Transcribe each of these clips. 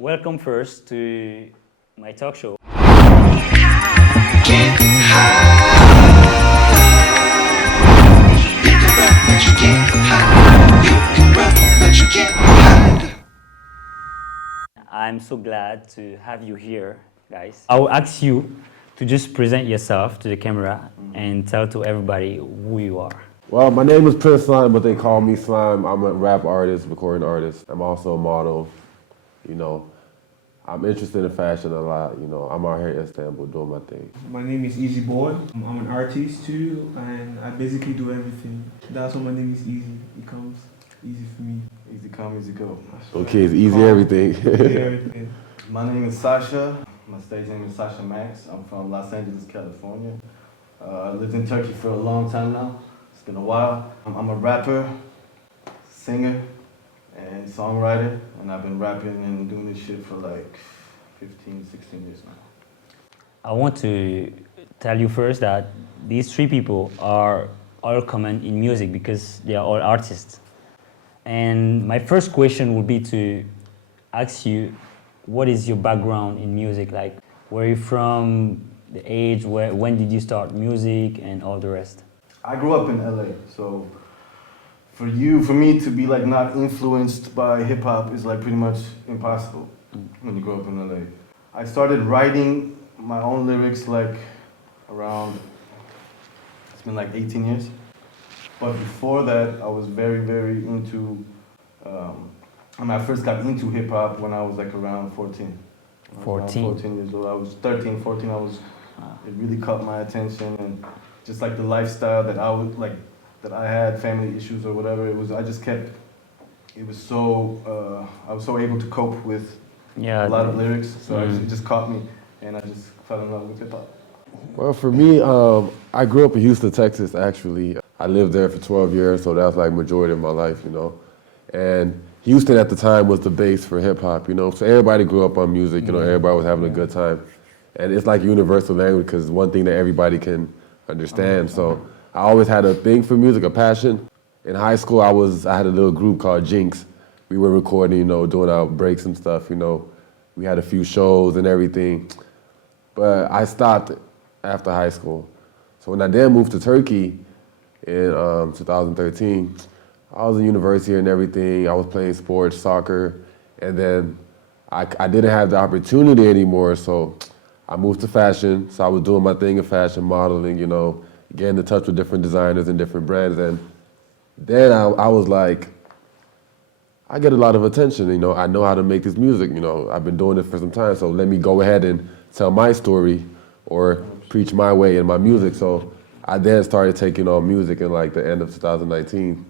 Welcome first to my talk show. I'm so glad to have you here, guys. I'll ask you to just present yourself to the camera and tell to everybody who you are. Well, my name is Prince Slime, but they call me Slime. I'm a rap artist, recording artist. I'm also a model. You know, I'm interested in fashion a lot. You know, I'm out here in Istanbul doing my thing. My name is Eaziboii. I'm an artist too, and I basically do everything. That's why my name is Easy. It comes easy for me. Easy come, easy go. Okay, it's easy everything. Easy everything. My name is Sasha. My stage name is SachaMax. I'm from Los Angeles, California. I lived in Turkey for a long time now. It's been a while. I'm a rapper, singer, and songwriter, and I've been rapping and doing this shit for like 15, 16 years now. I want to tell you first that these three people are all common in music because they are all artists. And my first question would be to ask you, what is your background in music? Like, where are you from, the age, when did you start music, and all the rest? I grew up in LA, so for me to be like not influenced by hip hop is like pretty much impossible when you grow up in LA. I started writing my own lyrics like around, it's been like 18 years. But before that, I was very, very into, I first got into hip hop when I was like around 14. 14? 14 years old. I was 13, 14, it really caught my attention, and just like the lifestyle that I would like, that I had, family issues or whatever, I was so able to cope with a lot of lyrics, so it just caught me, and I just fell in love with hip hop. Well, for me, I grew up in Houston, Texas, actually. I lived there for 12 years, so that's like majority of my life, you know. And Houston at the time was the base for hip hop, you know. So everybody grew up on music, you know, everybody was having a good time. And it's like universal language because it's one thing that everybody can understand. So I always had a thing for music, a passion. In high school, I had a little group called Jinx. We were recording, you know, doing our breaks and stuff, you know. We had a few shows and everything. But I stopped after high school. So when I then moved to Turkey in 2013, I was in university and everything. I was playing sports, soccer, and then I didn't have the opportunity anymore, so I moved to fashion. So I was doing my thing in fashion, modeling, you know, getting in touch with different designers and different brands. And then I was like, I get a lot of attention, you know, I know how to make this music, you know, I've been doing it for some time, so let me go ahead and tell my story or preach my way in my music. So I then started taking on music in like the end of 2019.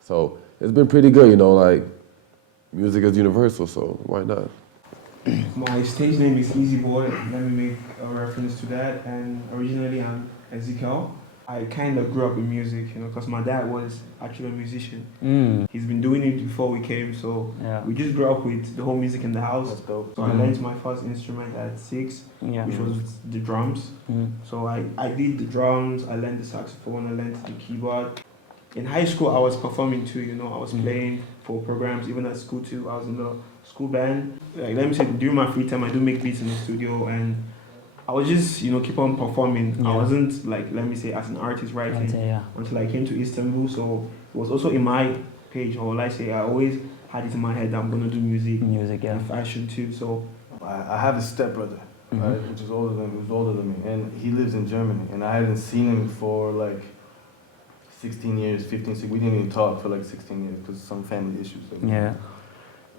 So it's been pretty good, you know, like music is universal, so why not? My stage name is Eaziboii. Let me make a reference to that. And originally I'm Ezekiel. I kind of grew up in music, you know, because my dad was actually a musician. He's been doing it before we came, so we just grew up with the whole music in the house. Let's go. So I learned my first instrument at 6, which was the drums. So I did the drums, I learned the saxophone, I learned the keyboard. In high school, I was performing too, you know, I was playing for programs, even at school too. I was in the school band. Like, let me say, during my free time, I do make beats in the studio, and I was just, you know, keep on performing. I wasn't, like, let me say, as an artist writing until I came to Istanbul. So it was also in my page, or like I say, I always had it in my head that I'm going to do music and fashion too. So I have a stepbrother, right, which is who's older than me, and he lives in Germany, and I hadn't seen him for like 16 years, 15, 16, we didn't even talk for like 16 years because of some family issues.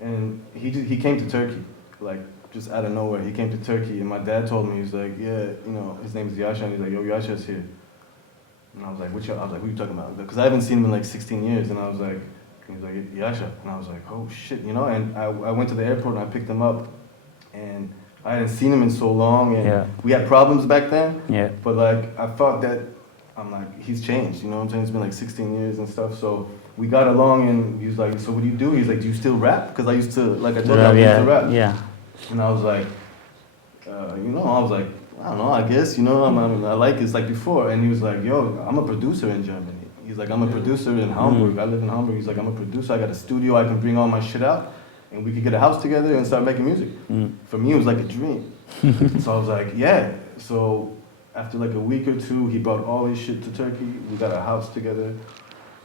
And he came to Turkey, like just out of nowhere. He came to Turkey, and my dad told me, he's like, yeah, you know, his name is Yasha, and he's like, yo, Yasha's here. And I was like, who are you talking about? Because I haven't seen him in like 16 years, and I was like, he was like, Yasha. And I was like, oh shit, you know, and I went to the airport and I picked him up, and I hadn't seen him in so long, and we had problems back then, but like, I thought that, I'm like, he's changed, you know what I'm saying? It's been like 16 years and stuff, so we got along, and he was like, so what do you do? He's like, do you still rap? Because I used to, like I told you, I used to rap. And I was like, you know, I don't know, I guess, you know, I like it's like before. And he was like, yo, I'm a producer in Germany. He's like, I'm a producer in Hamburg. I live in Hamburg. He's like, I'm a producer. I got a studio. I can bring all my shit out. and we could get a house together and start making music. For me, it was like a dream. So I was like, yeah. So after like a week or two, he brought all his shit to Turkey. We got a house together.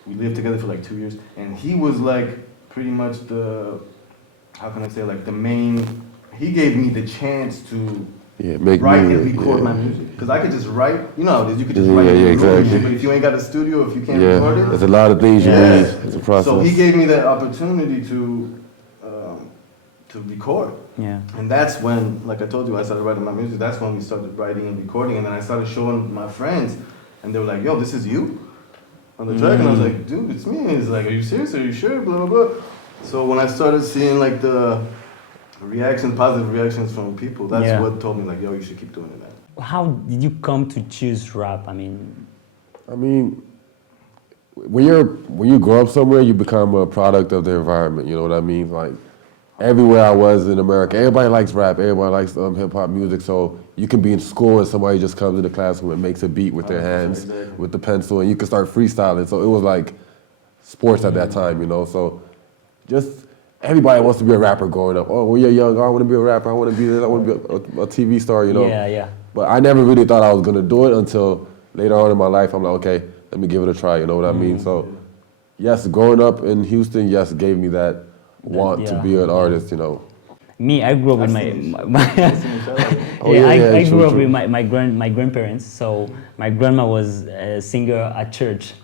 We lived together for like 2 years. And he was like pretty much the, how can I say, like the main, he gave me the chance to make write music, and record my music. Because I could just write, you know how it is, you could just write and record shit, but if you ain't got a studio, if you can't record it. There's a lot of things you need. It's a process. So he gave me that opportunity to record. Yeah. And that's when, like I told you, I started writing my music. That's when we started writing and recording. And then I started showing my friends. And they were like, yo, this is you on the track? And I was like, dude, it's me. And he's like, are you serious? Are you sure? Blah, blah, blah. So when I started seeing like the reactions, positive reactions from people, that's what told me like, yo, you should keep doing it, man. How did you come to choose rap? I mean, when you grow up somewhere, you become a product of the environment. You know what I mean? Like everywhere I was in America, everybody likes rap. Everybody likes hip hop music. So you can be in school and somebody just comes in the classroom and makes a beat with their hands, with the pencil, and you can start freestyling. So it was like sports at that time, you know. So just everybody wants to be a rapper growing up. Oh, when you're young, I want to be a rapper. I want to be this. I want to be a TV star, you know. Yeah, yeah. But I never really thought I was gonna do it until later on in my life. I'm like, okay, let me give it a try. You know what I mean? So, yes, growing up in Houston, yes, gave me that want to be an artist. You know. Me, I grew up with I grew up with my grandparents. So my grandma was a singer at church.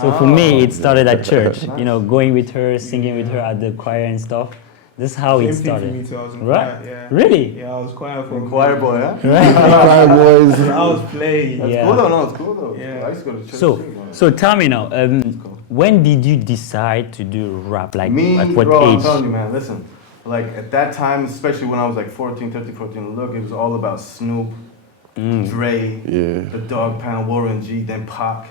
So for me, it started at church. You know, going with her, singing with her at the choir and stuff. This is how it started. For me too. I was in right? choir, yeah. Really? Yeah, I was choir for choir boy, huh? Right. Choir boys. I was playing. That's cool though. No, it's cool though. Yeah. I used to go to church So, too, man. so tell me now, when did you decide to do rap? Like, Me, at what bro, age? I'm telling you, man, listen. Like, at that time, especially when I was like 13, look, it was all about Snoop, Dre, the Dog Pound, Warren G, then Pac.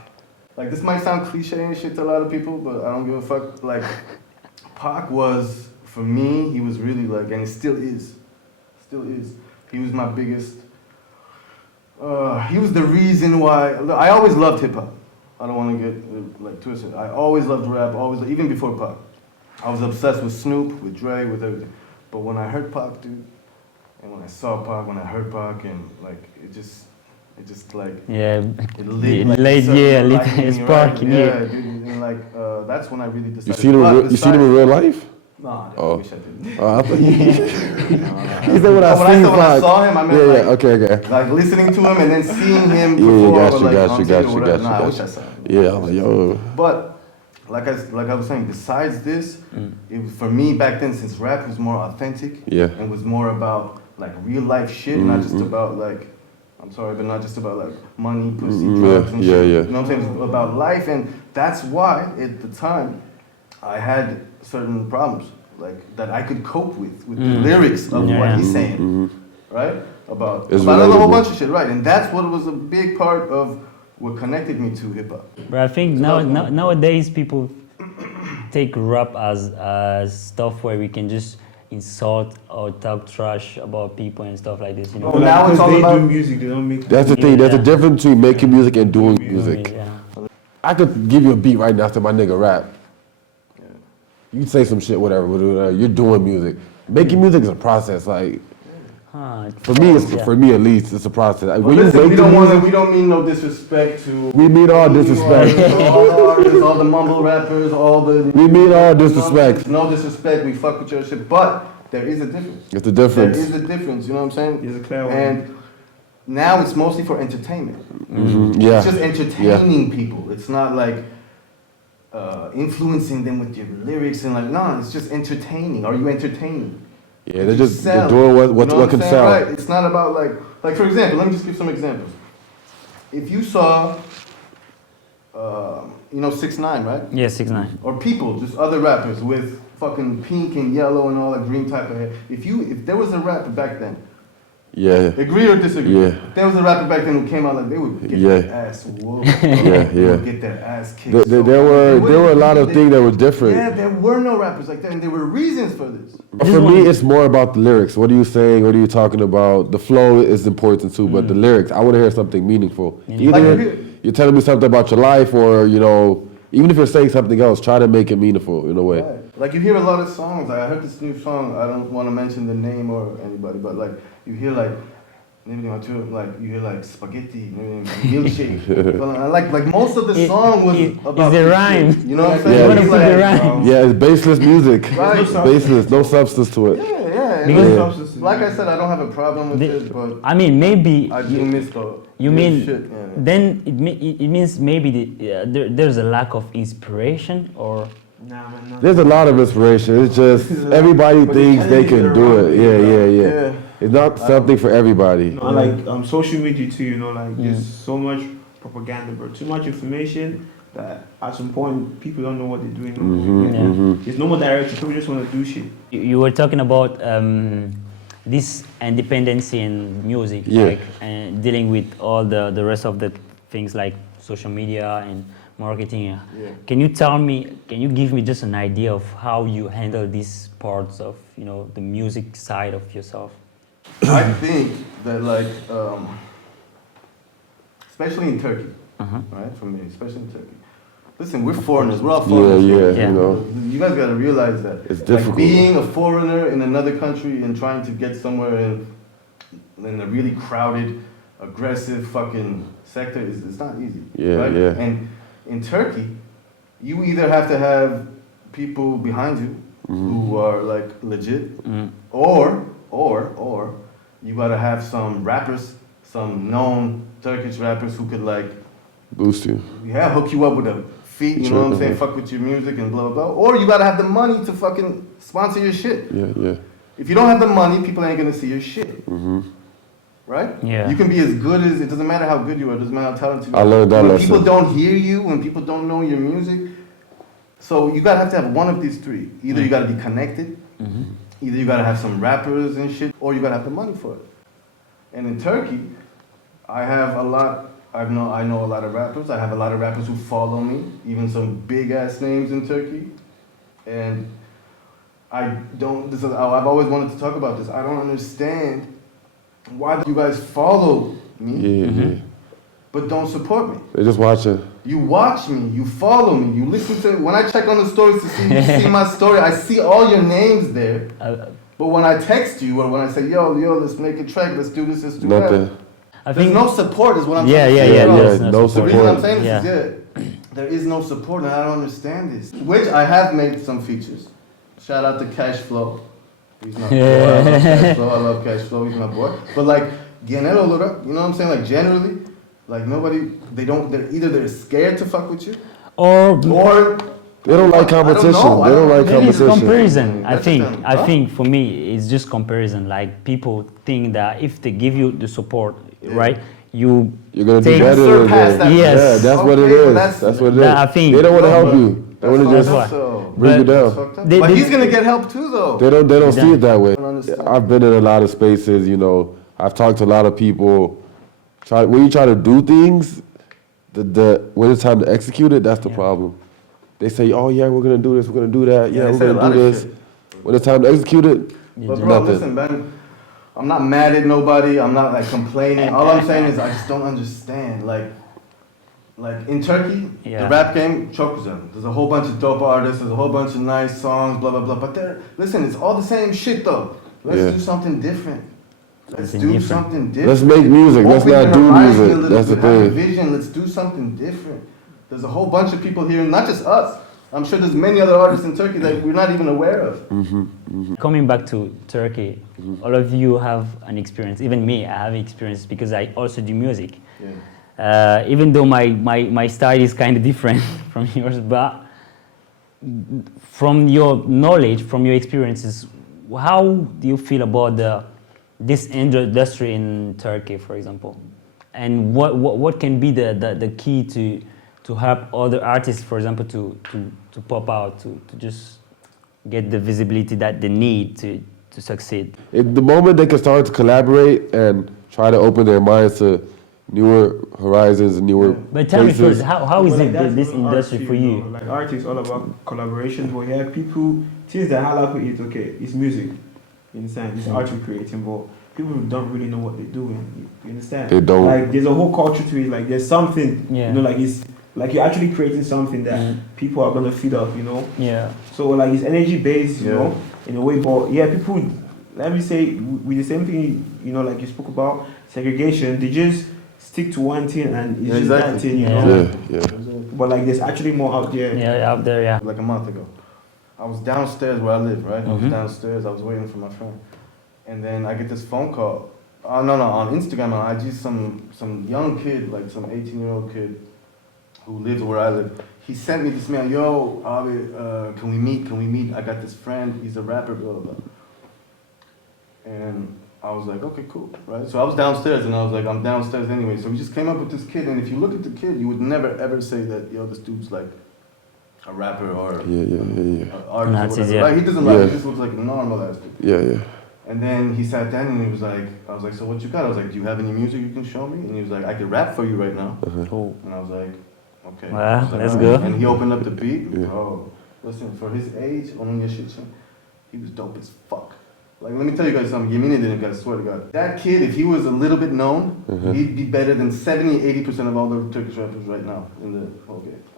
Like, this might sound cliche and shit to a lot of people, but I don't give a fuck. Like, Pac was, for me, he was really like, and he still is. He was my biggest, he was the reason why, I always loved hip hop. I don't want to get like twisted. I always loved rap, even before Pac. I was obsessed with Snoop, with Dre, with everything. But when I heard Pac, dude, and when I saw Pac, when I heard Pac, and like, it just like, it lit a spark in you. Yeah, dude, and like, that's when I really decided. You seen him in real life? No, I wish I didn't. I thought he said when I saw him, I meant okay. Like listening to him and then seeing him perform. Got you. I wish I saw him. Yeah, I was like, yo. But like I was saying, besides this, it was, for me back then, since rap was more authentic, and was more about like real life shit, not just about like, I'm sorry, but not just about like money, pussy, drugs, and shit. You know what I'm saying? It's about life, and that's why at the time I had certain problems like that I could cope with the lyrics of what he's saying, right? About a whole bunch of shit, right? And that's what was a big part of what connected me to hip hop. But I think nowadays people take rap as stuff where we can just insult or talk trash about people and stuff like this, you know. Well, now it's all about do music. They don't make. That's the thing. There's a difference between making music and doing music. I could give you a beat right now to my nigga rap. You say some shit, whatever. You're doing music. Making music is a process. Like for me, for me at least, it's a process. Like, well, listen, we don't mean no disrespect to. We mean all disrespect. All the artists, all the mumble rappers, all the. We mean all disrespect. No disrespect. We fuck with your shit, but there is a difference. It's a difference. There is a difference. You know what I'm saying? There's a clear one. And now it's mostly for entertainment. Yeah. It's just entertaining people. It's not like. Influencing them with your lyrics and like, no, it's just entertaining. Are you entertaining? Yeah, they're doing what can sell. Right. It's not about like for example, let me just give some examples. If you saw, 6ix9ine, right? Yeah, 6ix9ine. Or people, just other rappers with fucking pink and yellow and all that green type of hair. If there was a rapper back then. Agree or disagree? If there was a rapper back then who came out like they would get their ass whooped. They would get their ass kicked. There were a lot of things that were different. Yeah, there were no rappers like that, and there were reasons for this. For me, it's more about the lyrics. What are you saying? What are you talking about? The flow is important too, but the lyrics, I want to hear something meaningful. Either you're telling me something about your life, or even if you're saying something else, try to make it meaningful in a way. Right. Like you hear a lot of songs. I heard this new song. I don't want to mention the name or anybody, but like you hear like maybe like you hear like spaghetti, maybe milkshake. like most of the song was about the rhyme. Shit, you know what I'm Yeah, saying? it's Like, the rhyme. Yeah, it's baseless music. Right. Baseless, no substance to it. Yeah. Because- Like I said, I don't have a problem with it, but I mean, maybe I do miss the. you real mean shit. Yeah. then it means maybe there's a lack of inspiration or Nah, man, no. There's a lot of inspiration. It's just everybody But they thinks can't they use it can do around it. you, Yeah. It's not something for everybody. No, like social media too, you know, like there's so much propaganda, bro. Too much information that at some point people don't know what they're doing. There's no more direction. People just want to do shit. you were talking about this independency in music, Yeah. like dealing with all the rest of the things like social media and marketing. Yeah. Can you give me just an idea of how you handle these parts of, you know, the music side of yourself? I think that like, especially in Turkey, right? For me, especially in Turkey. Listen, we're foreigners. We're all foreigners. Yeah, Yeah. you know. You guys gotta realize that. It's Like difficult. being a foreigner in another country and trying to get somewhere in a really crowded, aggressive fucking sector is it's not easy. Yeah, right? yeah. And in Turkey, you either have to have people behind you who are like legit, or you gotta have some rappers, some known Turkish rappers who could like Boost you. hook you up with a feat, you know what I'm saying, fuck with your music and blah, blah, blah. Or you gotta have the money to fucking sponsor your shit. Yeah. If you don't have the money, people ain't gonna see your shit. Right? Yeah. You can be as good as, it doesn't matter how good you are, it doesn't matter how talented you are. I learned that when lesson. people don't hear you, when people don't know your music, so you gotta have to have one of these three. Either you gotta be connected, either you gotta have some rappers and shit, or you gotta have the money for it. And in Turkey, I know a lot of rappers. I have a lot of rappers who follow me, even some big ass names in Turkey. And I've always wanted to talk about this. I don't understand why you guys follow me, Yeah. but don't support me. They just watching. You watch me, you follow me, you listen to, when I check on the stories to see my story, I see all your names there. But when I text you or when I say, yo, let's make a track, let's do this, let's do Nothing. that. There's no support is what I'm Yeah, saying. yeah, there's no The support. reason I'm saying Yeah. this is, there is no support and I don't understand this. Which I have made some features. Shout out to Cash Flow. He's my boy. I love Cash Flow, he's my boy. But like, genel olarak, you know what I'm saying? Like generally, like nobody, they're scared to fuck with you. Or They don't like competition. They don't like maybe it's competition. comparison. That's the thing. I think for me it's just comparison. Like people think that if they give you the support, right, you're gonna take do better than surpass them. that. Yes. Yeah, that's what it Okay, is. that's- That's what it that I is. think- They don't want to No, help but you. They want to that's just why. bring you But- down. They- But they- he's gonna get help too though. They don't see it that way. I don't understand. I've been in a lot of spaces, you know. I've talked to a lot of people. When you try to do things, when it's time to execute it, that's the problem. They say, "Oh yeah, we're gonna do this, we're gonna do that. Yeah, they we're say a gonna lot do of this." shit. When it's time to execute it, But bro, nothing. listen, man. I'm not mad at nobody. I'm not like complaining. All I'm saying is I just don't understand. Like in Turkey, Yeah. the rap game, çok güzel. There's a whole bunch of dope artists. There's a whole bunch of nice songs, blah blah blah. But listen, it's all the same shit though. Let's Yeah. do something different. Let's Something do different. something different. Let's make music. Let's Open not your do horizon music. a little That's the bit, have a thing. vision. Let's do something different. There's a whole bunch of people here, not just us. I'm sure there's many other artists in Turkey that we're not even aware of. Coming back to Turkey, all of you have an experience. Even me, I have experience because I also do music. Yeah. Even though my style is kind of different from yours, but from your knowledge, from your experiences, how do you feel about this industry in Turkey, for example? And what can be the key to help other artists, for example, to pop out, to just get the visibility that they need to succeed? The moment they can start to collaborate and try to open their minds to newer horizons and newer But tell me places. first, how is Well, it like, that's this what industry art for is, you? know. Like art is all about collaboration, but yeah, people things that halal is okay, it's music. You understand? It's art we're creating, but people don't really know what they're doing. You understand? They don't. Like there's a whole culture to it. Like there's something, Yeah. you know, like it's like you're actually creating something that people are gonna feed off, you know. Yeah. So like it's energy based, you know, in a way. But yeah, people, let me say, with the same thing, you know, like you spoke about segregation, they just stick to one thing and it's just that thing, you know. Yeah. But like there's actually more out there. Yeah, out there, yeah. Like a month ago, I was downstairs where I live, right? I was downstairs, I was waiting for my friend. And then I get this phone call. On Instagram, on IG, some young kid, like some 18-year-old kid who lives where I live. He sent me this mail, yo, Avi, can we meet? I got this friend, he's a rapper, blah, blah, blah. And I was like, okay, cool, right? So I was downstairs, and I was like, I'm downstairs anyway. So we just came up with this kid, and if you look at the kid, you would never ever say that, yo, this dude's like a rapper or an artist or whatever. Right? He doesn't like, he just looks like a normal ass dude. Yeah. And then he sat down and he was like, I was like, so what you got? I was like, do you have any music you can show me? And he was like, I could rap for you right now. Cool. And I was like, okay. Well, like, let's go. And he opened up the beat. Bro, listen, for his age, he was dope as fuck. Like, let me tell you guys something. Yemin didn't, guys, swear to God. That kid, if he was a little bit known, he'd be better than 70-80% of all the Turkish rappers right now.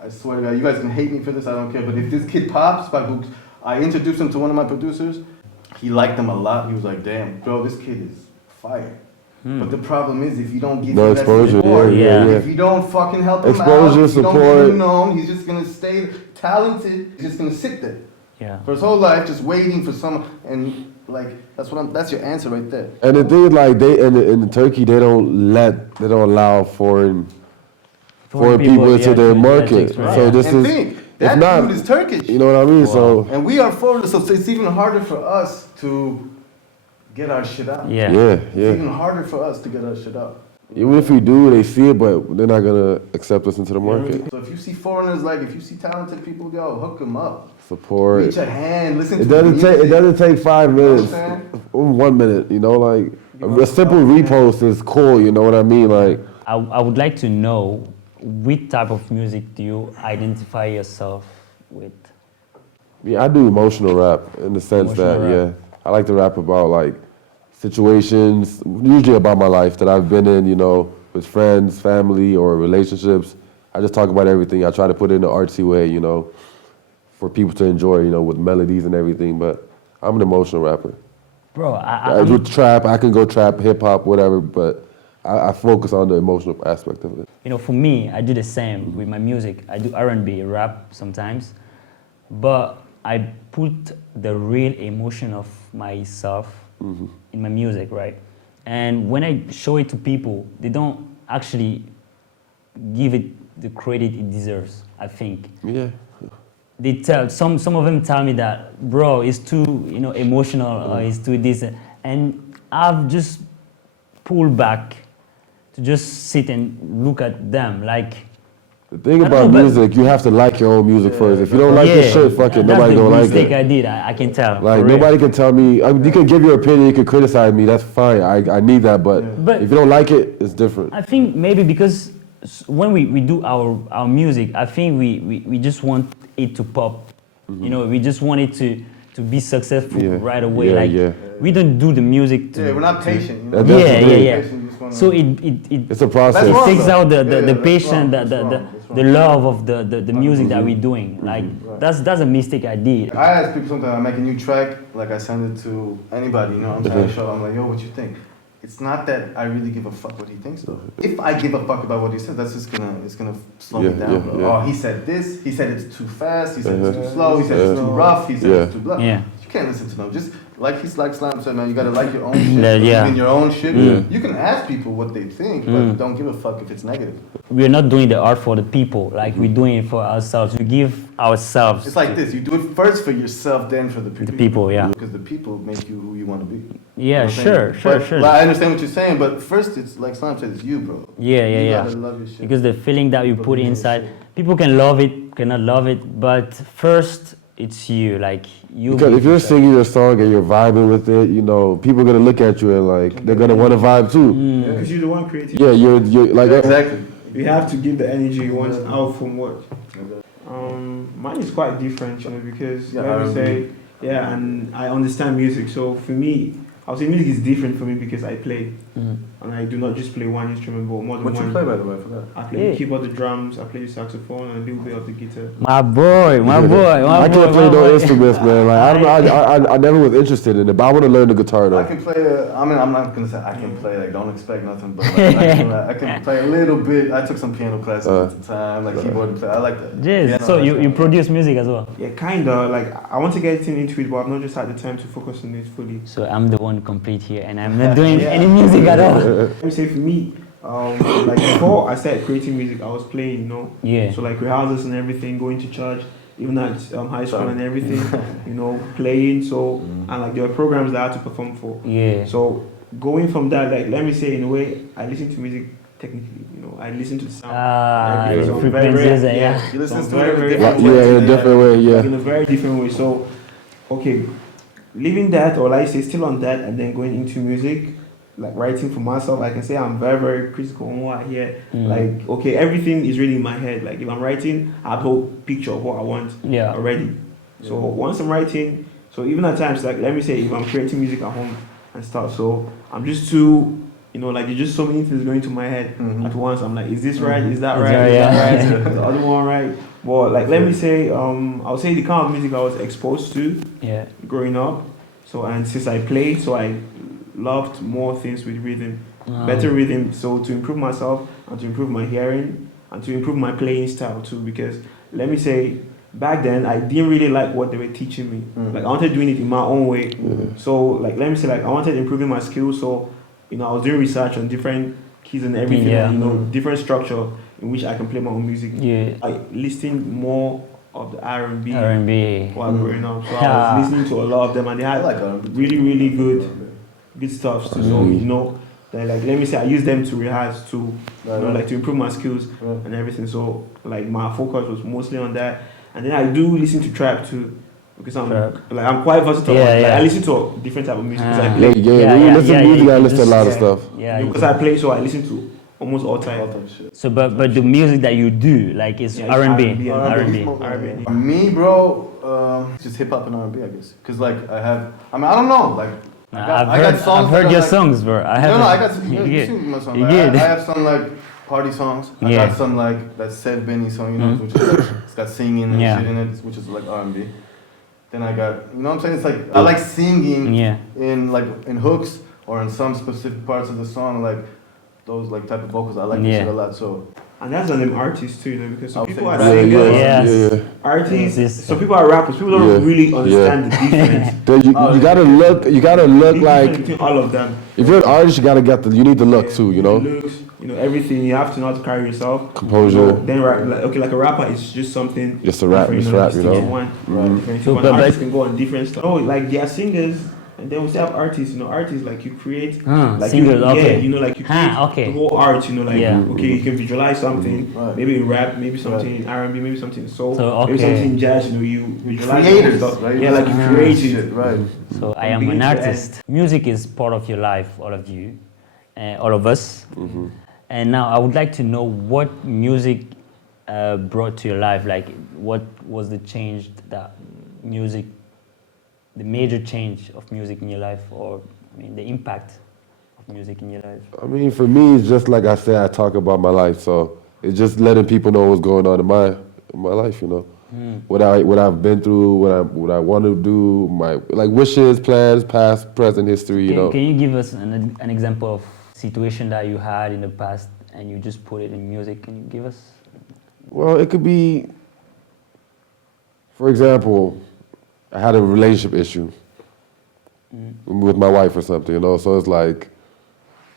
I swear to God, you guys can hate me for this, I don't care. But if this kid pops, I introduced him to one of my producers. He liked him a lot. He was like, damn, bro, this kid is fire. But the problem is, if you don't give him exposure, that support, yeah. if you don't fucking help him Exposure, out, if you don't support. get him known, he's just going to stay talented. He's just going to sit there. Yeah. For his whole life, just waiting for someone. And like, that's your answer right there. And the thing is, like, in Turkey, they don't allow foreign people into their market. Right. So this and is, think, it's that not, dude is Turkish. You know what I mean? Wow. So and we are foreigners, so it's even harder for us to get our shit out. Yeah. It's even harder for us to get our shit out. Even if we do, they see it, but they're not gonna accept us into the market. So if you see foreigners, like if you see talented people, yo, hook them up. Support. Reach a hand, listen It to doesn't music. take. It doesn't take 5 minutes. You know what I'm 1 minute. You know, like a simple repost is cool. You know what I mean? Like I would like to know which type of music do you identify yourself with? Yeah, I do emotional rap in the sense I like to rap about like situations, usually about my life that I've been in, you know, with friends, family, or relationships. I just talk about everything. I try to put it in an artsy way, you know, for people to enjoy, you know, with melodies and everything. But I'm an emotional rapper. Bro, with trap, I can go trap, hip hop, whatever, but I focus on the emotional aspect of it. You know, for me, I do the same with my music. I do R&B, rap sometimes, but I put the real emotion of myself in my music, right? And when I show it to people, they don't actually give it the credit it deserves, I think. Yeah. They tell, some of them tell me that, bro, it's too, you know, emotional, or it's too this, and I've just pulled back to just sit and look at them, like. The thing about music, you have to like your own music first. If you don't like your shit, fuck it, nobody gonna like it. That's the mistake I did, I can tell. Like, nobody can tell me, I mean, you can give your opinion, you can criticize me, that's fine, I need that, but if you don't like it, it's different. I think maybe because when we do our music, I think we just want it to pop. You know, we just want it to be successful right away. We don't do the music to... we're not patient. You know? Yeah. So it's a process. It takes out the patience, the love of the music that we're doing. Like, that's a mistake I did. I ask people sometimes, I make a new track, like I send it to anybody, you know, I'm trying to show, I'm like, yo, what you think? It's not that I really give a fuck what he thinks though. If I give a fuck about what he says, that's just gonna slow me down, bro. Oh, he said this, he said it's too fast, he said it's too slow, he said it's too rough, he said it's too blah. You can't listen to them. Just like Slam said, man, you gotta like your own shit. In your own shit. You can ask people what they think, but don't give a fuck if it's negative. We're not doing the art for the people, like we're doing it for ourselves. We give ourselves. It's like this, you do it first for yourself, then for the people. The people, Because the people make you who you want to be. Yeah, you know sure. I understand what you're saying, but first it's like Slam said, it's you, bro. You gotta love your shit. Because the feeling that you put inside, people can love it, cannot love it, but first it's you, like you. Because if you're singing your song and you're vibing with it, you know, people are gonna look at you and like they're gonna want to vibe too. Because you're the one creating. Yeah, you're like exactly. You have to give the energy you want out from work. Mine is quite different, you know, because let me say, and I understand music. So for me, I would say music is different for me because I play, and I do not just play one instrument, but more than What one. you play, by the way? I forgot. I play the keyboard, the drums, I play the saxophone, and a little bit of the guitar. My boy, my boy, my I boy. can't play my no boy. instruments, man. Like I don't know. I never was interested in it, but I want to learn the guitar I though. can play. I mean, I'm not gonna say I can play. Like, don't expect nothing. But like, I can play a little bit. I took some piano classes at the time, like keyboard play. I like that. Yes. Piano, So like you that. produce music as well. Yeah, kinda. Like I want to get into it, but I've not just had the time to focus on it fully. So I'm the one complete here, and I'm not doing any music at all. Let me say for me, like before I started creating music, I was playing, you know. Yeah. So like rehearsals and everything, going to church, even at high school and everything, you know, playing. So and like there were programs that I had to perform for. Yeah. So going from that, like let me say in a way, I listen to music technically, you know, I listen to the sound. The So I'm frequencies, very, yeah. You listen so to I'm it very, in very, different Yeah, ways. in a different way. like Yeah. in a very different way. So, okay, leaving that, or like say still on that, and then going into music, like writing for myself, I can say I'm very, very critical on what I hear. Like, okay, everything is really in my head. Like if I'm writing, I have a whole picture of what I want Yeah. already. So once I'm writing, so even at times, like let me say if I'm creating music at home and stuff, so I'm just too, you know, like there's just so many things going to my head at once. I'm like, is this right? Is that right? Is that right? The other one right? But like let me say, I'll say the kind of music I was exposed to Yeah. growing up. So and since I played, so I loved more things with rhythm, better rhythm. So to improve myself and to improve my hearing and to improve my playing style too. Because let me say, back then I didn't really like what they were teaching me. Like I wanted doing it in my own way. So like let me say, like I wanted improving my skills. So you know I was doing research on different keys and everything. Yeah. And, you know different structure in which I can play my own music. Yeah. I listened more of the R&B R&B. while growing up. So I was listening to a lot of them, and they I had like R&B. really, really good stuff. So you know, that, like let me say, I use them to rehearse to, you know, like to improve my skills and everything. So like my focus was mostly on that, and then I do listen to trap too. Because I'm quite versatile. Yeah, Like, yeah. I listen to different type of music because I Yeah, play. when you listen to music, I listen to a lot of just- stuff. Yeah. Because I play, so I listen to almost all type. So, but the music that you do, like, is Yeah, it's R&B. R&B. R&B. R&B. Me, bro, just hip hop and R&B, I guess. Cause like I don't know, like I've heard your songs, bro. I No, I haven't- got You you seen my songs. You Like, did. I have some like party songs. I Yeah. got some like that Seth Benny song, you know, which is like, it's got singing and Yeah. shit in it, which is like R&B. Then I got, you know what I'm saying? It's like I like singing Yeah. in hooks or in some specific parts of the song, like those like type of vocals. I like this Yeah. shit a lot. So And that's on them artists too, you know, because some I'll people say are rap. singers, Yes. artists. Yes. So people are rappers. People don't Yeah. really understand the difference. Then you gotta look. You gotta look Big difference like between all of them. if you're an artist, you gotta get the. You need the look too. You know, looks, you know, everything. You have to know how to carry yourself. Composure. You know, then rap, like, okay, like a rapper is just something. Just a rap, different, just rap, you know. just one. Different. So, So, but- artists can go on different stuff. Oh, like they are singers, and then we still have artists. You know, artists like you create. Like singers, you, okay. Yeah, you know, like you create Okay. the whole art. You know, like Yeah. okay, you can visualize something. Right. Maybe in rap, maybe something in R&B, maybe something in soul, So, maybe okay. something in jazz. You know, you visualize creators, stuff. right? Yeah, like you create it. Shit, right. So I am beginning an to artist. Music is part of your life, all of you, all of us. And now I would like to know what music brought to your life. Like, what was the change that music, the major change of music in your life, or I mean, the impact of music in your life? I mean, for me, it's just like I said. I talk about my life, so it's just letting people know what's going on in my life. You know, what I've been through, what I want to do, my like wishes, plans, past, present, history. You know. Can you give us an example of situation that you had in the past and you just put it in music? Can you give us? Well, it could be, for example, I had a relationship issue with my wife or something, you know, so it's like,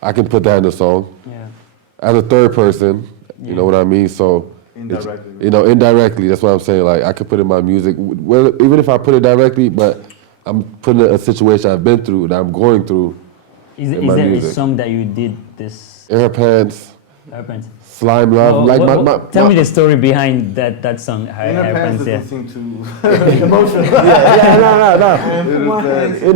I can put that in a song. Yeah. As a third person, you know what I mean? So, it's- Indirectly. you know, indirectly, that's what I'm saying, like, I could put in my music, well, even if I put it directly, but I'm putting a situation I've been through, that I'm going through, Is in my there music. a song that you did this? Air Pants, Hairpants? Slime Love, like Tell me the story behind that song. Inner Pants Hairpants, yeah. doesn't seem too emotional. you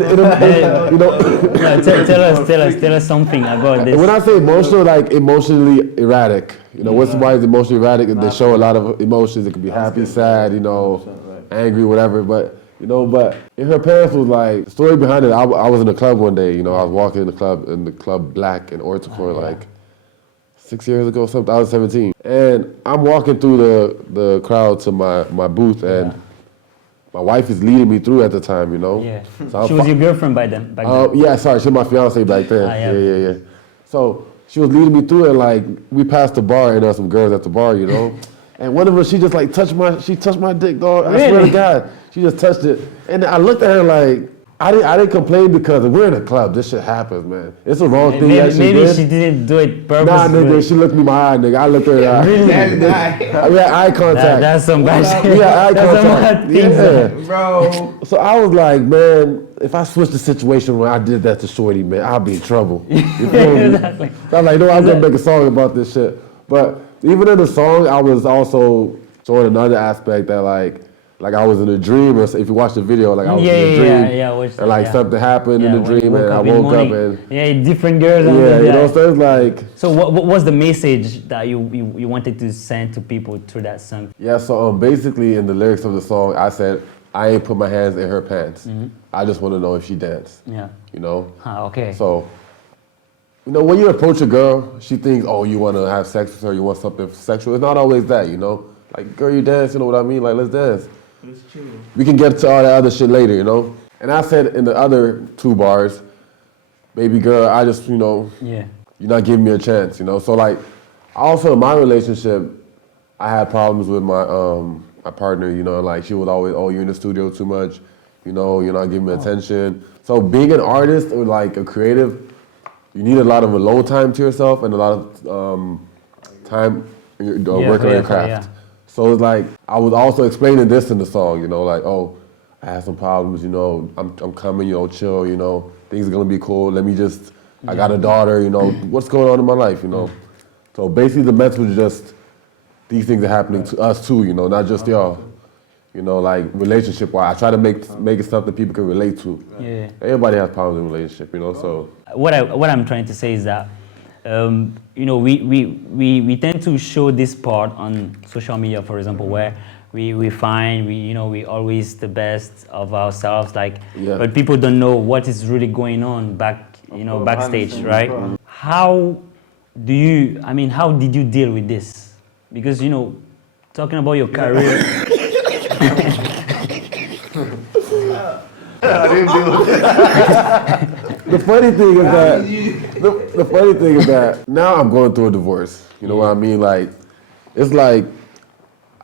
know, No, tell us something about this. when I say emotional, like emotionally erratic. You know, what's why is emotionally erratic? They show a lot of emotions. It could be happy, sad, you know, angry, whatever. But You know, but her parents was like, the story behind it, I was in the club one day, you know, I was walking in the club Black in Ortacourt like 6 years ago, something, I was 17. And I'm walking through the crowd to my booth, and my wife is leading me through at the time, you know. Yeah. So She was your girlfriend back then? Yeah, sorry, she was my fiance back then. Yeah. So she was leading me through, and like, we passed the bar, and there were some girls at the bar, you know. And one of them, she just like touched my dick, dog. Really? I swear to God, she just touched it. And I looked at her like, I didn't complain because we're in a club. This shit happens, man. It's a wrong thing that she did. Maybe she didn't do it purposely. Nah, nigga, she looked me in my eye, nigga. I looked her in the eye. Really? We had eye contact. That's some bad shit. We had eye contact. Yeah. Bro. So I was like, man, if I switch the situation when I did that to Shorty, man, I'll be in trouble. You feel me? Exactly. So I'm like, no, I'm gonna make a song about this shit. But even in the song, I was also showing another aspect that like I was in a dream, or if you watch the video, like I was in a dream, and like something happened in the dream, and I woke up and different girls. You know, so it's like. So what was the message that you wanted to send to people through that song? Yeah, so basically in the lyrics of the song, I said I ain't put my hands in her pants. I just want to know if she danced. Yeah. You know. Okay. So. You know, when you approach a girl, she thinks, oh, you want to have sex with her, you want something sexual. It's not always that, you know. Like, girl, you dance, you know what I mean? Like, let's dance. Let's chill. We can get to all that other shit later, you know? And I said in the other 2 bars, baby girl, I just, you know, you're not giving me a chance, you know? So, like, also in my relationship, I had problems with my partner, you know, like, she was always, oh, you're in the studio too much, you know, you're not giving me attention. So being an artist or, like, a creative, you need a lot of alone time to yourself and a lot of time working on your craft. Yeah. So it's like, I was also explaining this in the song, you know, like, oh, I had some problems, you know, I'm coming, you know, chill, you know, things are gonna be cool, let me just, I got a daughter, you know, what's going on in my life, you know. So basically the message was just, these things are happening to us too, you know, not just y'all. You know, like relationship-wise, I try to make it something people can relate to. Yeah. Everybody has problems in relationship, you know, so. What I'm trying to say is that, you know, we tend to show this part on social media, for example, where we find, we always the best of ourselves, like, but people don't know what is really going on backstage, right? How did you deal with this? Because, you know, talking about your career. I didn't deal with it. The funny thing is that now I'm going through a divorce. You know what I mean? Like, it's like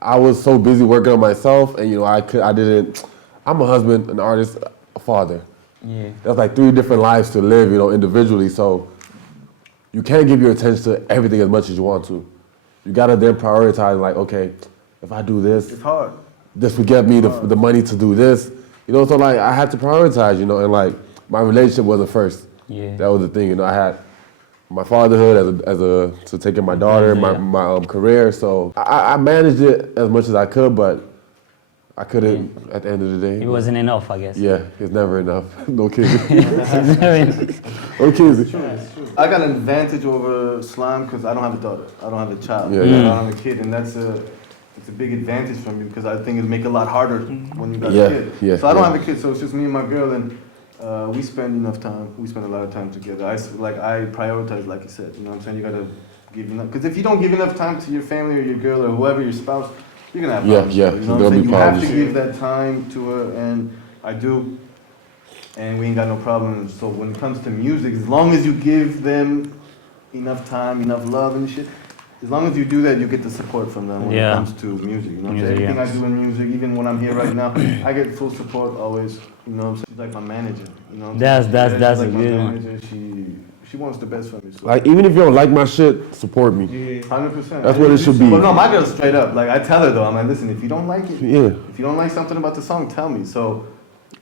I was so busy working on myself, and you know, I'm a husband, an artist, a father. Yeah. That's like 3 different lives to live, you know, individually. So you can't give your attention to everything as much as you want to. You gotta then prioritize, like, okay, if I do this, it's hard. This would get me the money to do this. You know, so like I had to prioritize, you know, and like my relationship wasn't first. Yeah. That was the thing, you know, I had my fatherhood to take care of my daughter, my career. So I managed it as much as I could, but I couldn't at the end of the day. It wasn't enough, I guess. Yeah, it's never enough. No kidding. It's never enough. No kidding. I got an advantage over Slime because I don't have a daughter. I don't have a child. Yeah. I don't have a kid, and it's a big advantage for me because I think it'll make it a lot harder when you got a kid. Yeah, so I don't have a kid, so it's just me and my girl, and we spend enough time. We spend a lot of time together. I prioritize, like you said. You know what I'm saying? You gotta give enough, because if you don't give enough time to your family or your girl or whoever, your spouse, you're gonna have problems. Yeah, you know what I'm saying? You problems. have to give that time to her, and I do, and we ain't got no problem. So when it comes to music, as long as you give them enough time, enough love and shit, as long as you do that, you get the support from them when it comes to music. You know what I'm saying? Everything I do in music, even when I'm here right now, I get full support always. You know what I'm saying? She's like my manager. You know what I'm saying? That's like a my good manager. one. She wants the best for me. So. Like, even if you don't like my shit, support me. 100%. That's what it should be. But no, my girl's straight up. Like, I tell her though, I'm like, listen, if you don't like it, if you don't like something about the song, tell me. So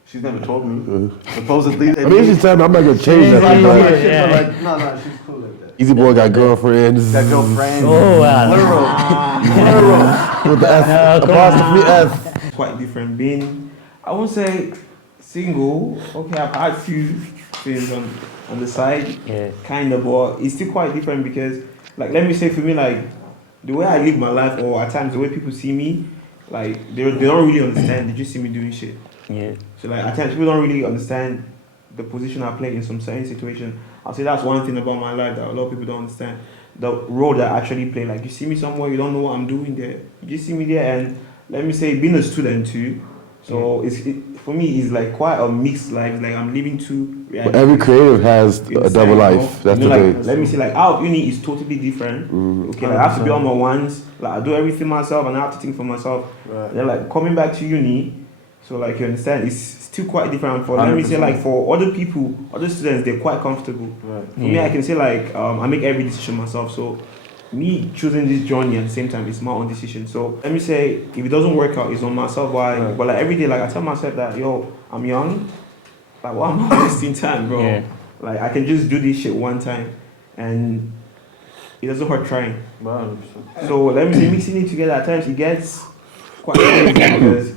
she's never told me. Supposedly. I mean, she's telling me I'm not gonna change that. Like, no, she's cool like that. Eaziboii got girlfriends. Got girlfriends. Oh, wow. Plural. With the S. Apostrophe S. It's quite different. Being, I won't say single. Okay, I've had few things on the side, kind of, but it's still quite different because, like, let me say for me, like, the way I live my life, or at times the way people see me, like, they don't really understand. They just see me doing shit. Yeah. So like at times people don't really understand the position I play in some certain situation. I'll say that's one thing about my life that a lot of people don't understand. The role that I actually play. Like you see me somewhere, you don't know what I'm doing there. You just see me there, and let me say, being a student too. So for me, it's like quite a mixed life. Like I'm living two realities. But every creative has a double life. That's the like, thing. let me say, like out of uni is totally different. Okay, like I have to be on my ones. Like I do everything myself, and I have to think for myself. Right. Then like coming back to uni, so like you understand, it's still quite different. For let me say, like for other people, other students, they're quite comfortable. Right. For me, I can say like I make every decision myself. So me choosing this journey at the same time is my own decision. So let me say, if it doesn't work out, it's on myself. Why? Right. But like every day, like I tell myself that yo, I'm young. Like why am I wasting time, bro? Yeah. Like I can just do this shit one time, and it doesn't hurt trying. 100%. So let me say, mixing it together at times it gets quite crazy because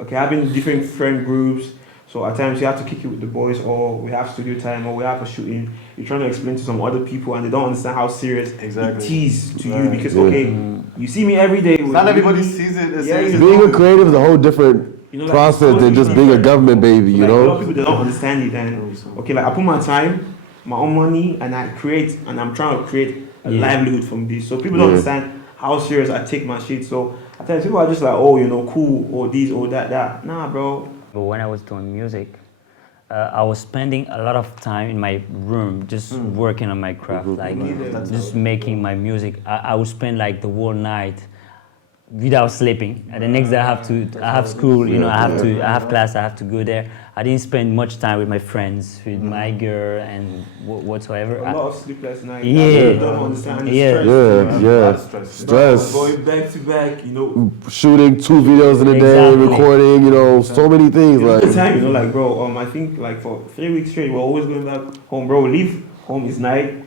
okay, having different friend groups. So at times you have to kick it with the boys, or we have studio time, or we have a shooting. You're trying to explain to some other people, and they don't understand how serious Exactly. it is to you Right. because okay, you see me every day. Not everybody sees it as serious as Being a creative is a whole different You know, like, process than just being a government baby, you like, a lot of know? people they don't understand it, and okay, like I put my time, my own money, and I create, and I'm trying to create a livelihood from this. So people don't understand how serious I take my shit. So at times people are just like, oh, you know, cool, or this, or that. Nah, bro. But when I was doing music, I was spending a lot of time in my room just working on my craft, like just making my music. I would spend like the whole night without sleeping. And the next day I have school, you know, I have class, I have to go there. I didn't spend much time with my friends, with my girl and whatsoever. A lot of sleepless nights. Yeah. Don't understand the Yeah. Stress. Going back to back, you know. Shooting 2 videos in a day, Exactly. recording, you know, so many things. Like, Like, time, you know, like, bro, I think, like, for 3 weeks straight, we're always going back home, bro. We leave home, it's night.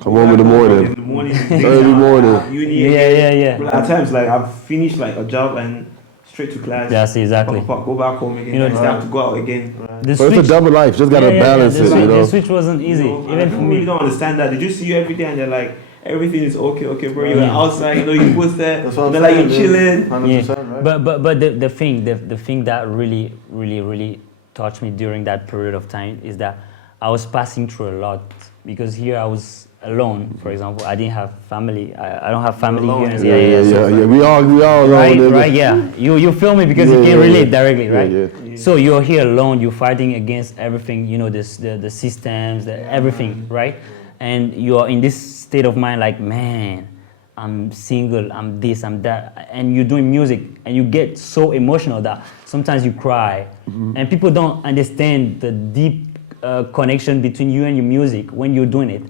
come home in the morning. In the morning. Early morning. Uni Yeah. But at times, like, I've finished, like, a job and straight to class. Yes, exactly. Go back home again. You know, Next time to go out again. The So it's a double life, just gotta balance the it, you know? The switch wasn't easy, You know, even and for people me. really don't understand that. They just see you every day and they're like, everything is okay, bro. You're outside, you know, you post that. That's what I'm They're like, saying, you're chilling. 100%, right? But the thing that really touched me during that period of time is that I was passing through a lot because here I was alone. For example, I didn't have family. I don't have family Alone, here. Yeah. We all alone. Right, nigga. right, yeah. You feel me because you Yeah, can yeah, relate yeah. directly, right? Yeah. So you're here alone. You're fighting against everything. You know, the systems, everything, right? And you're in this state of mind, like, man, I'm single, I'm this, I'm that, and you're doing music, and you get so emotional that sometimes you cry, and people don't understand the deep connection between you and your music when you're doing it.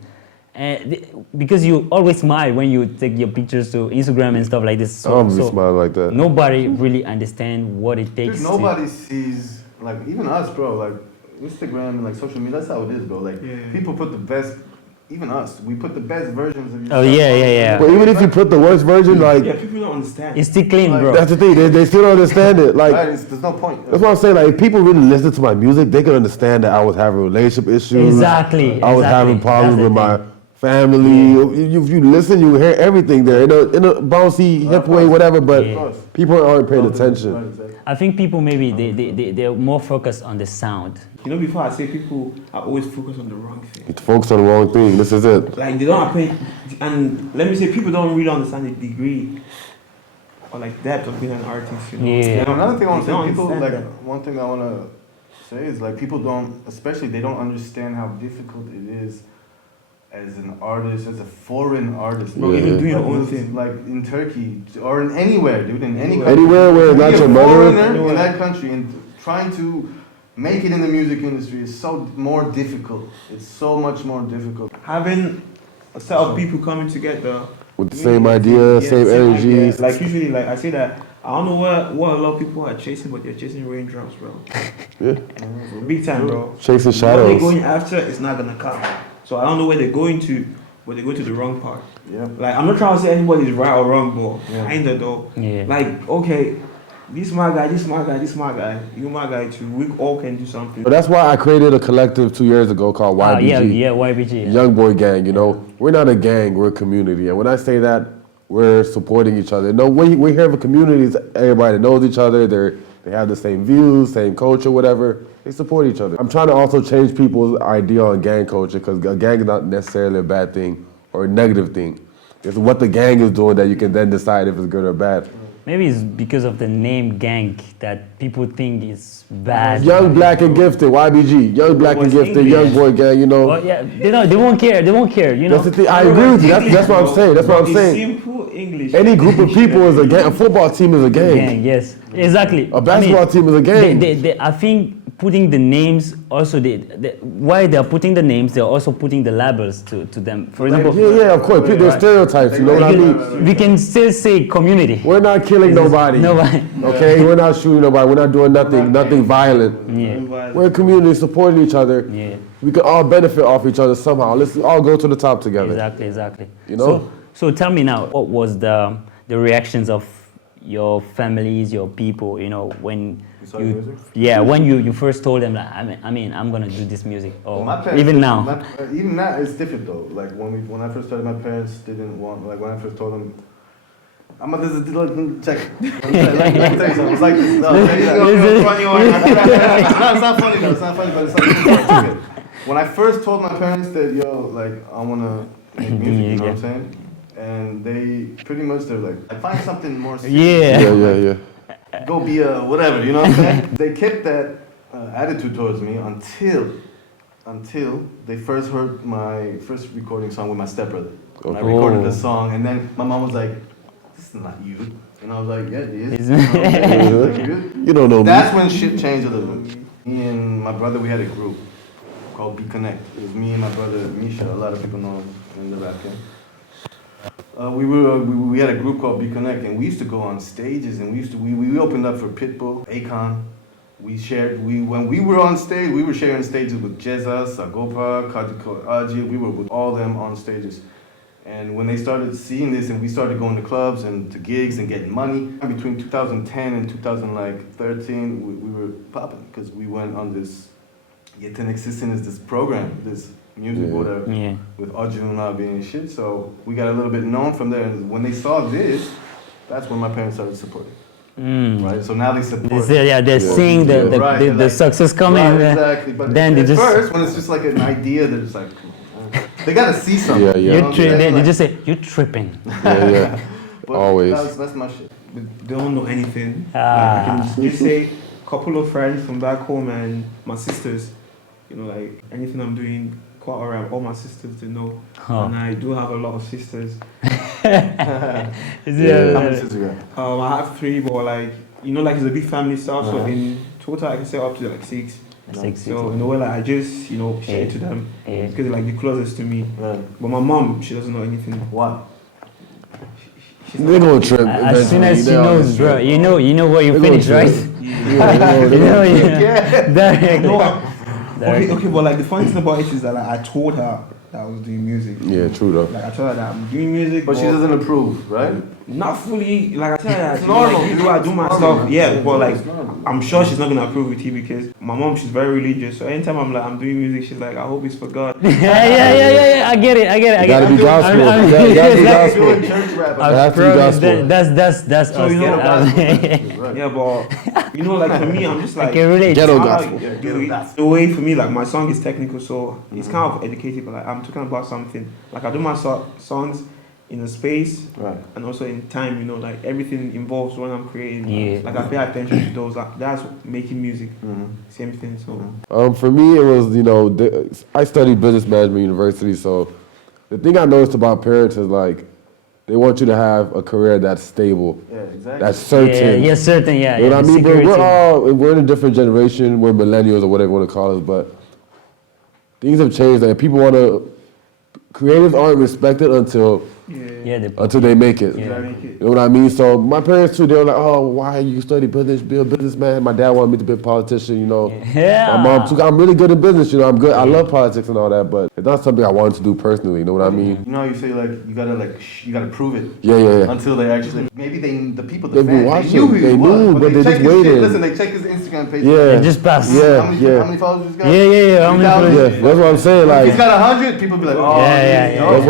Because you always smile when you take your pictures to Instagram and stuff like this. So, I'm just smiling like that. Nobody really understand what it takes. Dude, nobody sees, like, even us, bro, like, Instagram and, like, social media, that's how it is, bro. Like, people put the best, even us, we put the best versions of yourself. Oh, yeah. But even if you put the worst version, like, Yeah, people don't understand. It's still clean, bro. that's the thing, they still don't understand it. Like, Right, there's no point. that's what I'm saying. Like, if people really listen to my music, they can understand that I was having relationship issues. Exactly. I was having problems with my family. If you listen, you hear everything there in a bouncy, hip way, whatever. But people aren't paying attention. I think people maybe they're more focused on the sound. You know, before I say people are always focused on the wrong thing. You focus on the wrong thing. This is it. Like they don't pay, and let me say people don't really understand the degree or like depth of being an artist. You know. Yeah. They And don't- another thing I want they to say, don't people, understand like, that. one thing I want to say is, like, people don't, especially, they don't understand how difficult it is as an artist, as a foreign artist. Bro, even doing your Like, own this- thing. Like, in Turkey, or in anywhere, dude, in any country. Anywhere where it's To not be a your mother. foreigner in that country and trying to make it in the music industry is so more difficult. It's so much more difficult. Having a set of people coming together With the same idea, same idea. energies. Like usually, like I say that I don't know what a lot of people are chasing, but they're chasing raindrops, bro. Yeah. So big time, bro. Chasing What they're shadows. going after is not gonna come. So I don't know where they're going to, but they go to the wrong part. Yeah. Like I'm not trying to say anybody's right or wrong, but Yeah. kinda though. Yeah. Like okay, this my guy, this my guy, this my guy, you my guy too. We all can do something. But that's why I created a collective 2 years ago called YBG. YBG. Yeah. Young Boy Gang, you know. We're not a gang, we're a community. And when I say that, we're supporting each other. No, we have a community, it's everybody that knows each other, they're they have the same views, same culture, whatever. They support each other. I'm trying to also change people's idea on gang culture because a gang is not necessarily a bad thing or a negative thing. It's what the gang is doing that you can then decide if it's good or bad. Maybe it's because of the name gang that people think it's bad. Young, black, and gifted, YBG. Young, black, and gifted, English. young boy gang, you know. Oh yeah, they won't care. They won't care. You know. That's the thing. I agree with you. That's what I'm saying. That's what I'm saying. Simple English. Any group of people is a gang. A football team is a gang. Gang, yes, exactly. A basketball team is a gang. I think putting the names also why they're putting the names, they're also putting the labels to them. For example, Yeah, of course. There's stereotypes. You know what I mean? we can still say community. We're not killing nobody. Nobody. Okay, we're not shooting nobody. We're not doing nothing violent. Yeah. We're a community supporting each other. Yeah. We can all benefit off each other somehow. Let's all go to the top together. Exactly. You know? So tell me now, what was the reactions of your families, your people, you know, when when you first told them like, I'm gonna do this music, or My parents, even now? even now, it's different though. Like when I first started, my parents didn't want. Like when I first told them, check. Let me tell you something. It's like this. No, it's not funny though. It's not funny, but it's like when I first told my parents that I wanna make music, you know what I'm saying? And they pretty much they're like, I find something more serious. Yeah. Go be a whatever, you know what I'm saying? They kept that attitude towards me until they first heard my first recording song with my stepbrother. When I recorded the song, and then my mom was like, "This is not you," and I was like, "Yeah, it is." You don't know me. That's when shit changed a little bit. Me and my brother, we had a group called Be Connect. It was me and my brother Misha. A lot of people know him in the rap game. We had a group called Be Connect, and we used to go on stages, and we opened up for Pitbull, Akon. When we were on stage, we were sharing stages with Jezza, Sagopa, Kajiko, Aji. We were with all them on stages. And when they started seeing this, and we started going to clubs and to gigs and getting money, between 2010 and 2013, we were popping because we went on this Yetenek Existing is this program, this music whatever, with Arjun Abi and shit. So we got a little bit known from there. And when they saw this, that's when my parents started supporting. Right, so now they support. They're seeing the success coming. Right, exactly. But then at first, when it's just like an idea, they're just like, come on, they gotta see something. They just say you're tripping. But always. That's my shit. They don't know anything. Like, I can just say a couple of friends from back home and my sisters. You know, like anything I'm doing, quite alright. All my sisters to know, and I do have a lot of sisters. How many sisters you got? I have 3, but like like it's a big family stuff. So in total, I can say up to like 6. So in a way, like I just share it to them because they're like the closest to me. But my mom, she doesn't know anything. What? They're gonna trip. As soon as she knows, bro, you know where you finish, right? Okay, but like the funny thing about it is that like, I told her that I was doing music. Yeah, true though. Like I told her that I'm doing music, but she doesn't approve, right? Not fully. Like I tell her that it's normal. I do my stuff. Yeah, but like I'm sure she's not gonna approve with you because my mom, she's very religious. So anytime I'm doing music, she's like, I hope it's for God. Yeah. I get it. You gotta be gospel. You gotta be gospel. Church rap. That's so us. Yeah, but like for me, I'm just like Ghetto gospel. The way for me, like my song is technical, so it's kind of educative. But like I'm talking about something. Like I do my songs in a space and also in time. Like everything involves when I'm creating. Yeah. Like I pay attention to those. Like, that's making music. Same thing. So. For me, it was I studied business management university, so the thing I noticed about parents is like they want you to have a career that's stable. Yeah, exactly. That's certain. Yeah, certain. Yeah. You know what I mean? But we're in a different generation. We're millennials or whatever you want to call us, but things have changed. Like people want to. Creatives aren't respected until they make it. Yeah. You know what I mean? So my parents too, they were like, "Oh, why you study business? Be a businessman." My dad wanted me to be a politician. My mom too. I'm really good in business. I'm good. I love politics and all that, but it's not something I wanted to do personally. You know what I mean? You know how you say you gotta prove it. Yeah. Until they actually the people They've been watching. They knew, but they just waited. Listen, they check his Instagram page. Yeah, just pass. Yeah, how many followers he's got? Yeah. How many followers? Yeah, that's what I'm saying. Like if he's got 100, people be like, oh, yeah. That's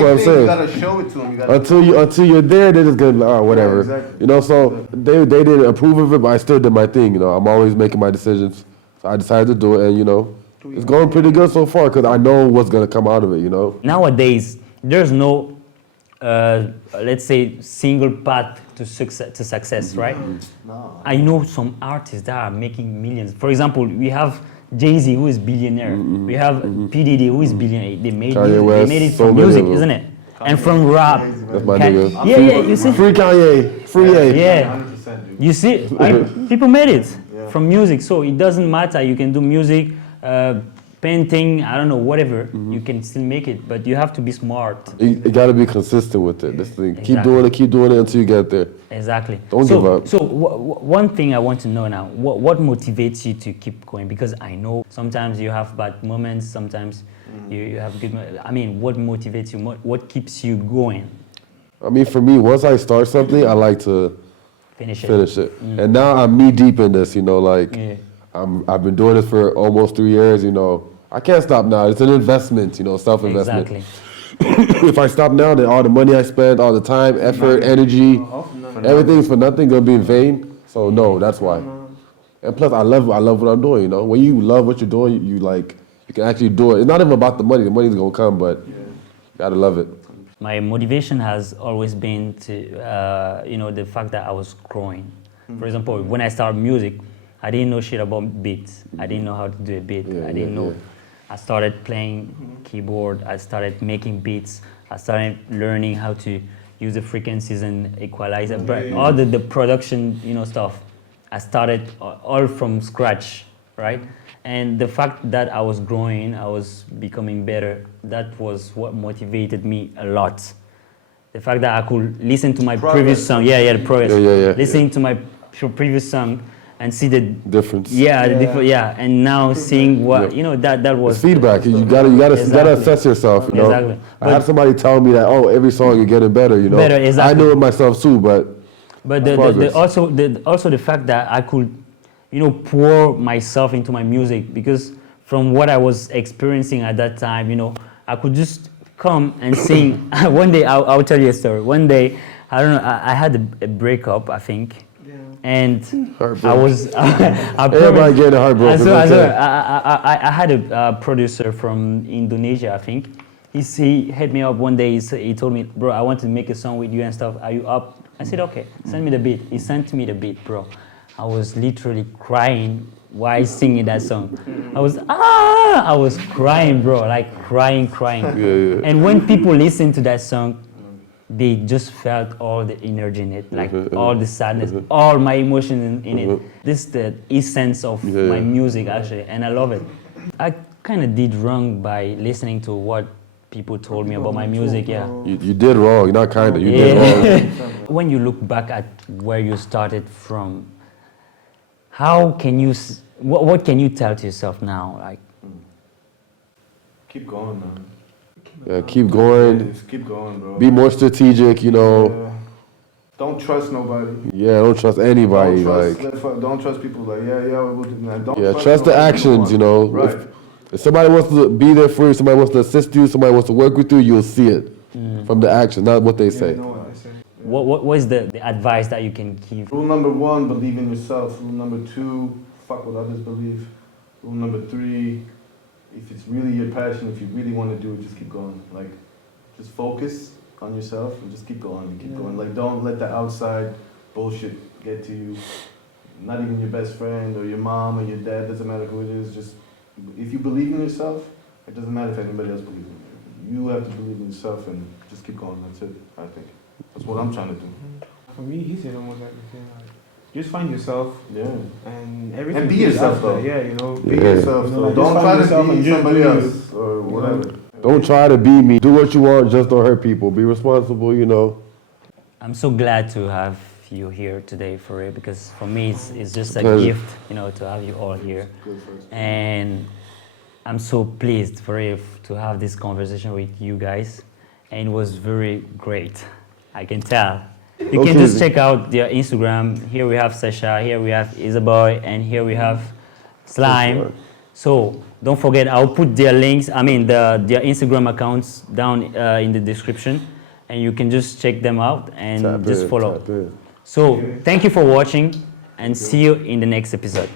what I'm saying. gotta show it to them. You gotta until you're there, they're just gonna be like, oh, whatever. Yeah, exactly. You know, so they didn't approve of it, but I still did my thing. You know, I'm always making my decisions. So I decided to do it, and you know, it's going pretty good so far because I know what's gonna come out of it. You know. Nowadays, there's no, let's say, single path to success, right? No. I know some artists that are making millions. For example, we have Jay-Z, who is billionaire. We have P. Diddy, who is billionaire. They made Kanye music. West, They made it so from many music, of them. isn't it? And from rap. That's my nigga. Yeah, yeah, you see? Free Kanye, free Ye. Yeah. 100%, dude. You see, people made it from music, so it doesn't matter. You can do music, painting, I don't know, whatever. You can still make it, but you have to be smart. You got to be consistent with it. This thing. Exactly. Keep doing it until you get there. Exactly. Don't give up. So one thing I want to know now, what motivates you to keep going? Because I know sometimes you have bad moments, sometimes you have good moments. I mean, what motivates you? What keeps you going? I mean, for me, once I start something, I like to Finish it. And now I'm knee deep in this, you know, like Yeah. I've been doing this for almost 3 years, you know. I can't stop now. It's an investment, you know, self-investment. Exactly. If I stop now, then all the money I spend, all the time, effort, energy, everything's for nothing, gonna be in vain. So no, that's why. And plus, I love what I'm doing, you know. When you love what you're doing, you can actually do it. It's not even about the money. The money's gonna come, but you gotta love it. My motivation has always been to, the fact that I was growing. For example, when I started music, I didn't know shit about beats. I didn't know how to do a beat. I didn't know. I started playing keyboard. I started making beats. I started learning how to use the frequencies and equalizer, all the production, stuff. I started all from scratch, right? And the fact that I was growing, I was becoming better, that was what motivated me a lot. The fact that I could listen to my previous song, the progress. Listening to my previous song and see the difference. And now seeing what that was it's feedback. You gotta assess yourself. You know? Exactly. I had somebody tell me that every song you're getting better. You know, better, exactly. I knew it myself too, but also the fact that I could pour myself into my music, because from what I was experiencing at that time, I could just come and sing. One day, I'll tell you a story. One day, I don't know, I had a breakup, I think. And I was. Everybody getting heartbroken. I had a producer from Indonesia, I think. He hit me up one day. He told me, bro, I want to make a song with you and stuff. Are you up? I said, okay, send me the beat. He sent me the beat, bro. I was literally crying while singing that song. I was crying, bro, like crying. And when people listen to that song, they just felt all the energy in it, like all the sadness, all my emotions in it. This is the essence of my music, actually, and I love it. I kind of did wrong by listening to what people told me about my music, You did wrong, not kind of, you did wrong. When you look back at where you started from, how can you, what can you tell to yourself now? Like, keep going, man. Yeah, keep going. Just keep going, bro. Be more strategic, Don't trust nobody. Yeah, don't trust anybody. Don't trust people. Like, we'll do that. Don't trust the actions. Right. If somebody wants to be there for you, somebody wants to assist you, somebody wants to work with you, you'll see it from the action, not what they say. What is the advice that you can give? Rule number 1, believe in yourself. Rule number 2, fuck what others believe. Rule number 3, if it's really your passion, if you really want to do it, just keep going. Like, just focus on yourself and just keep going and keep going. Like, don't let the outside bullshit get to you. Not even your best friend or your mom or your dad, doesn't matter who it is. Just, if you believe in yourself, it doesn't matter if anybody else believes in you. You have to believe in yourself and just keep going. That's it, I think. That's what I'm trying to do. For me, he said almost everything. Like, just find yourself. And everything. And be yourself, though. Be yourself. Like, don't try to be somebody else or whatever. Don't try to be me. Do what you want, just don't hurt people. Be responsible, I'm so glad to have you here today, for real, because for me it's just a gift, to have you all here. And I'm so pleased, for real, to have this conversation with you guys. And it was very great. I can tell. You can just check out their Instagram. Here we have Sacha, here we have Eaziboii, and here we have Slime. So don't forget, I'll put their links, their Instagram accounts down in the description. and you can just check them out and Tap just in, follow. tap in. So thank you for watching, and see you in the next episode.